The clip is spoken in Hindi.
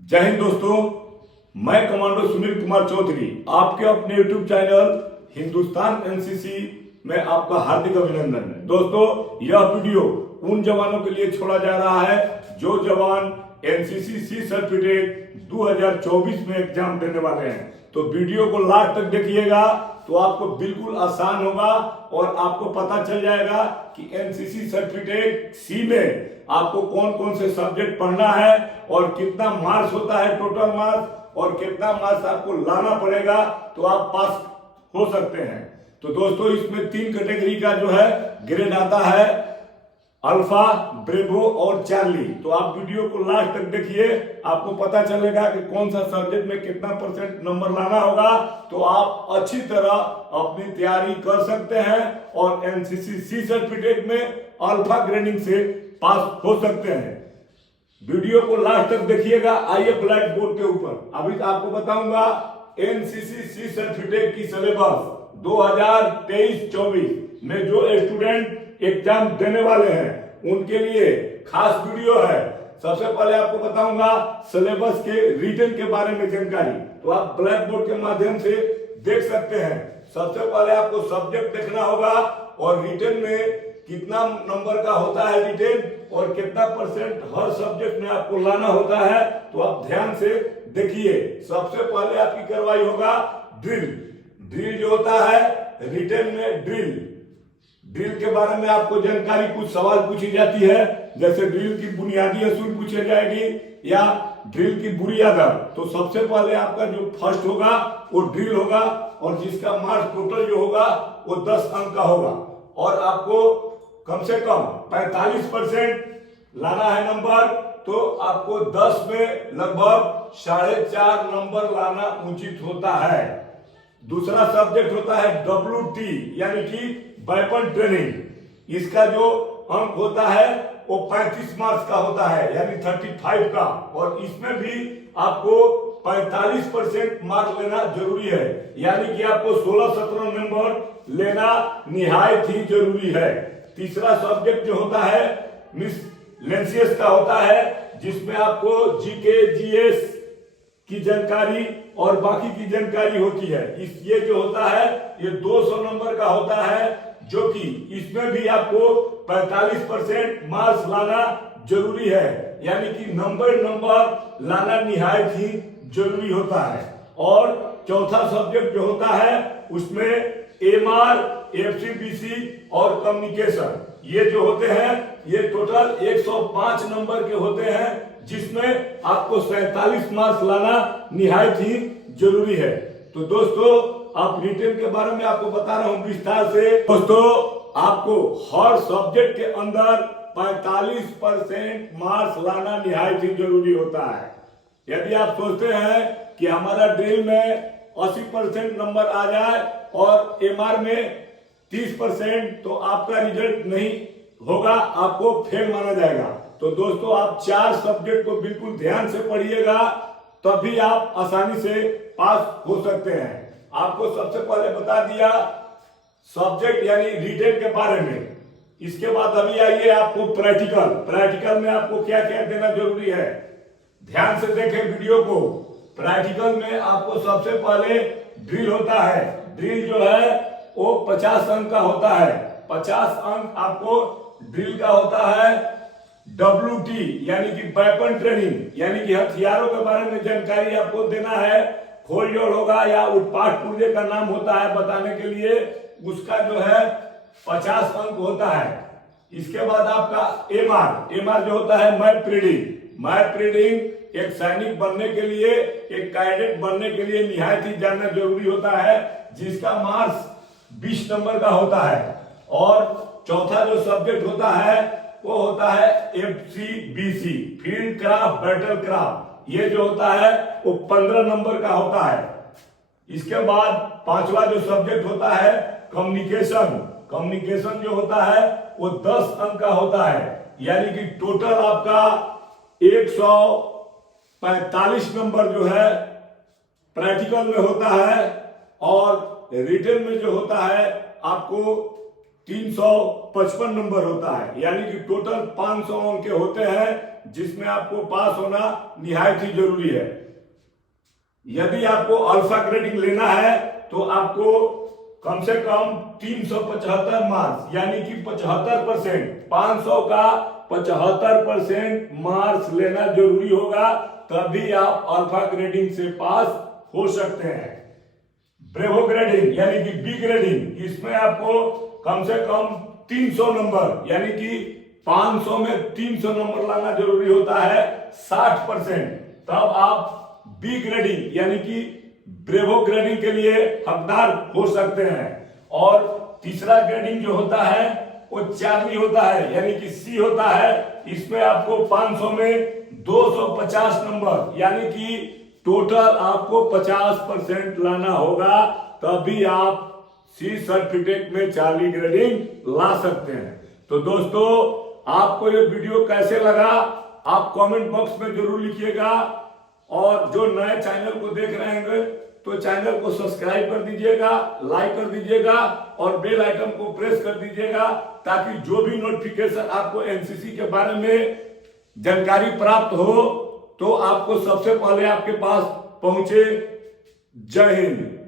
जय हिंद दोस्तों, मैं कमांडो सुनील कुमार चौधरी आपके अपने YouTube चैनल हिंदुस्तान एनसीसी में आपका हार्दिक अभिनंदन है। दोस्तों, यह वीडियो उन जवानों के लिए छोड़ा जा रहा है जो जवान एनसीसी सी सर्टिफिकेट 2024 में एग्जाम देने वाले हैं। तो वीडियो को लास्ट तक देखिएगा तो आपको बिल्कुल आसान होगा और आपको पता चल जाएगा कि एनसीसी सर्टिफिकेट सी में आपको कौन कौन से सब्जेक्ट पढ़ना है और कितना मार्क्स होता है, टोटल मार्क्स, और कितना मार्क्स आपको लाना पड़ेगा तो आप पास हो सकते हैं। तो दोस्तों, इसमें 3 कैटेगरी का जो है ग्रेड आता है, अल्फा, ब्रेवो और चार्ली। तो आप वीडियो को लास्ट तक देखिए, आपको पता चलेगा कि कौन सा सब्जेक्ट में कितना % नंबर लाना होगा। तो आप अच्छी तरह अपनी तैयारी कर सकते हैं और एनसीसी सी सर्टिफिकेट में अल्फा ग्रेडिंग से पास हो सकते हैं। वीडियो को लास्ट तक देखिएगा। आइए ब्लैक बोर्ड के ऊपर अभी आपको बताऊंगा एनसीसी सी सर्टिफिकेट की सिलेबस 2023-24 में जो स्टूडेंट एग्जाम देने वाले हैं उनके लिए खास वीडियो है। सबसे पहले आपको बताऊंगा सिलेबस के रिटन के बारे में जानकारी, तो आप ब्लैक बोर्ड के माध्यम से देख सकते हैं। सबसे पहले आपको सब्जेक्ट देखना होगा और रिटन में कितना नंबर का होता है रिटेन और कितना % हर सब्जेक्ट में आपको लाना होता है। तो आप ध्यान से देखिए। सबसे पहले आपकी कार्रवाई होगा ड्रिल जो होता है रिटेन में ड्रिल के बारे में आपको जानकारी, कुछ सवाल पूछी जाती है, जैसे ड्रिल की बुनियादी असूल पूछी जाएगी या ड्रिल की बुनियाद। तो सबसे पहले आपका जो फर्स्ट होगा वो ड्रिल होगा और जिसका मार्क्स टोटल जो होगा वो 10 अंक का होगा और आपको कम से कम 45% लाना है नंबर। तो आपको 10 में लगभग 4.5 नंबर लाना उचित होता है। दूसरा सब्जेक्ट होता है WT यानी कि वेपन ट्रेनिंग। इसका जो अंक होता है वो 35 मार्क्स का होता है यानी 35 का, और इसमें भी आपको 45% मार्क्स लेना जरूरी है, यानी कि आपको 16-17 नंबर लेना निहायत ही जरूरी है। तीसरा सब्जेक्ट जो होता है मिसलेनियस का होता है, जिसमें आपको जीके जीएस की जानकारी और बाकी की जानकारी होती है। ये जो होता है ये 200 नंबर का होता है, जो कि इसमें भी आपको 45% मार्क्स लाना जरूरी है, यानी कि नंबर लाना निहायत ही जरूरी होता है। और चौथा सब्जेक्ट जो होता है उसमें एमआर, एफसीबीसी और कम्युनिकेशन, ये जो होते हैं ये टोटल 105 नंबर के होते हैं, जिसमें आपको 47 मार्क्स लाना निहायत ही जरूरी है। तो दोस्तों, आप रिटेन के बारे में आपको बता रहा हूं विस्तार से। दोस्तों, आपको हर सब्जेक्ट के अंदर 45% मार्क्स लाना निहायत ही जरूरी होता है। यदि आप सोचते हैं कि हमारा ड्रिल में 80% नंबर आ जाए और एमआर में 30%, तो आपका रिजल्ट नहीं होगा, आपको फेल माना जाएगा। तो दोस्तों, आप 4 सब्जेक्ट को बिल्कुल ध्यान से पढ़िएगा, तभी आप आसानी से पास हो सकते हैं। आपको सबसे पहले बता दिया सब्जेक्ट यानी रिटेन के बारे में। इसके बाद अभी आइए आपको प्रैक्टिकल में आपको क्या क्या देना जरूरी है। ध्यान से देखें वीडियो को। प्रैक्टिकल में आपको सबसे पहले ड्रिल होता है। ड्रिल जो है वो 50 अंक का होता है। 50 अंक आपको ड्रिल का होता है। WT यानी कि वेपन ट्रेनिंग, यानी कि हथियारों के बारे में जानकारी आपको देना है। खोल जोड़ होगा या उत्पाद पुर्जे का नाम होता है बताने के लिए, उसका जो है 50 अंक होता है। इसके बाद आपका एमआर जो होता है मैप रीडिंग एक सैनिक बनने के लिए, एक कैडेट बनने के लिए निहायत ही जानना जरूरी होता है, जिसका मार्क्स 20 नंबर का होता है। और चौथा जो सब्जेक्ट होता है वो होता है FCBC field craft battle craft. ये जो होता है वो 15 नंबर का होता है। इसके बाद पांचवा जो सब्जेक्ट होता है कम्युनिकेशन जो होता है वो 10 अंक का होता है, यानी कि टोटल आपका 145 नंबर जो है प्रैक्टिकल में होता है और रिटन में जो होता है आपको 355 नंबर होता है, यानी कि टोटल 500 अंक के होते हैं जिसमें आपको पास होना निहायत ही जरूरी है। यदि आपको अल्फा ग्रेडिंग लेना है तो आपको कम से कम 375 मार्क्स यानी कि 75%, 500 का 75% मार्क्स लेना जरूरी होगा, तभी आप अल्फा ग्रेडिंग से पास हो सकते हैं। ब्रेवो ग्रेडिंग यानी कि बी ग्रेडिंग, इसमें आपको कम से कम 300 नंबर यानी कि 500 में 300 नंबर लाना जरूरी होता है, 60%, तब आप बी ग्रेडिंग यानी कि ब्रेवो ग्रेडिंग के लिए हकदार हो सकते हैं। और तीसरा ग्रेडिंग जो होता है वो चार्ली होता है यानी कि सी होता है, इसमें आपको 500 में 250 नंबर यानी कि टोटल आपको 50% लाना होगा, तभी आप सी सर्टिफिकेट में चार्ली ग्रेडिंग ला सकते हैं। तो दोस्तों, आपको ये वीडियो कैसे लगा आप कमेंट बॉक्स में जरूर लिखिएगा, और जो नए चैनल को देख रहे हैं तो चैनल को सब्सक्राइब कर दीजिएगा, लाइक कर दीजिएगा और बेल आइकन को प्रेस कर दीजिएगा, ताकि जो भी नोटिफिकेशन आपको एनसीसी के बारे में जानकारी प्राप्त हो तो आपको सबसे पहले आपके पास पहुंचे। जय हिंद।